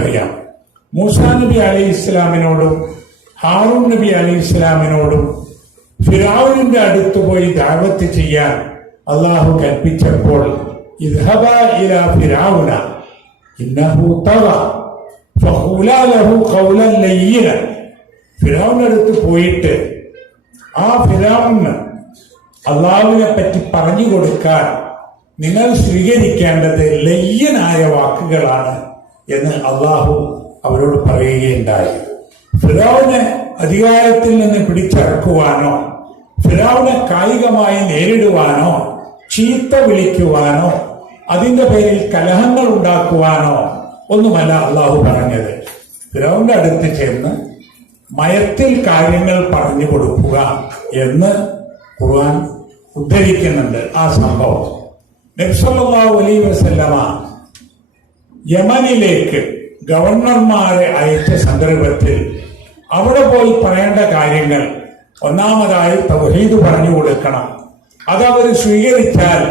അറിയാം. മൂസാ നബി അലൈഹി ഇസ്ലാമിനോടും ഹാറൂൻ നബി അലൈഹി ഇസ്ലാമിനോടും ഫിറഔനിന്റെ അടുത്ത് പോയി ദഅവത്ത് ചെയ്യാൻ അള്ളാഹു കൽപ്പിച്ചപ്പോൾ ഇദ്ഹബാ ഇലാ ഫിറഔന ഇന്നഹു തഗ ഫഖൂലാ ലഹു ഖൗലൻ ലയ്യിന. ഫിറഔന്റെ അടുത്ത് പോയിട്ട് ആ ഫിറഔന് അള്ളാഹുവിനെ പറ്റി പറഞ്ഞു കൊടുക്കാൻ നിങ്ങൾ സ്വീകരിക്കേണ്ടത് ലയ്യനായ വാക്കുകളാണ് എന്ന് അള്ളാഹു അവരോട് പറയുകയുണ്ടായി. ഫിറഔനെ അധികാരത്തിൽ നിന്ന് പിടിച്ചടക്കുവാനോ ഫിറഔനെ കായികമായി നേരിടുവാനോ ചീത്ത വിളിക്കുവാനോ അതിന്റെ പേരിൽ കലഹങ്ങൾ ഉണ്ടാക്കുവാനോ ഒന്നുമല്ല അള്ളാഹു പറഞ്ഞത്. ഫിറഔന്റെ അടുത്ത് ചെന്ന് മയത്തിൽ കാര്യങ്ങൾ പറഞ്ഞു കൊടുക്കുക എന്ന് ഖുർആൻ ഉദ്ധരിക്കുന്നുണ്ട്. ആ സംഭവം നബി സല്ലല്ലാഹു അലൈഹി വസല്ലമ യമനിലേക്ക് ഗവർണർമാരെ അയച്ച സന്ദർഭത്തിൽ അവിടെ പോയി പറയേണ്ട കാര്യങ്ങൾ ഒന്നാമതായി തൗഹീദ് പറഞ്ഞു കൊടുക്കണം. അതവർ സ്വീകരിച്ചാൽ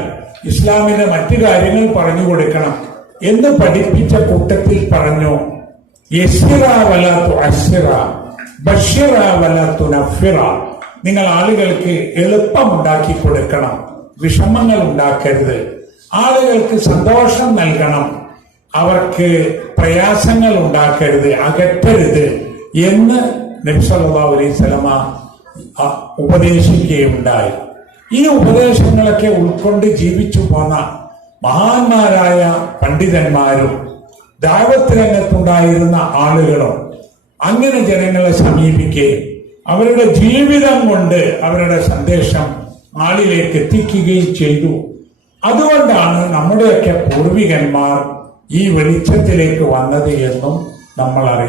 ഇസ്ലാമിന്റെ മറ്റു കാര്യങ്ങൾ പറഞ്ഞു കൊടുക്കണം എന്ന് പഠിപ്പിച്ച കൂട്ടത്തിൽ പറഞ്ഞു, യസ്സിറ വലാ തുഅസ്സിറ ബശ്ശിറ വലാ തുനഫിറ. നിങ്ങൾ ആളുകൾക്ക് എളുപ്പമുണ്ടാക്കി കൊടുക്കണം, വിഷമങ്ങൾ ഉണ്ടാക്കരുത്. ആളുകൾക്ക് സന്തോഷം നൽകണം, അവർക്ക് പ്രയാസങ്ങൾ ഉണ്ടാക്കരുത്, അകറ്റരുത് എന്ന് നബി സല്ലല്ലാഹു അലൈഹി വസല്ലമ ഉപദേശിക്കുകയുണ്ടായി. ഈ ഉപദേശങ്ങളൊക്കെ ഉൾക്കൊണ്ട് ജീവിച്ചു പോന്ന മഹാന്മാരായ പണ്ഡിതന്മാരും ദഅവത്ത് രംഗത്തുണ്ടായിരുന്ന ആളുകളും അങ്ങനെ ജനങ്ങളെ സമീപിക്കുകയും അവരുടെ ജീവിതം കൊണ്ട് അവരുടെ സന്ദേശം ആളിലേക്ക് എത്തിക്കുകയും ചെയ്തു. അതുകൊണ്ടാണ് നമ്മുടെയൊക്കെ പൂർവികന്മാർ ഈ വെളിച്ചത്തിലേക്ക് വന്നത് എന്നും നമ്മൾ അറിയാം.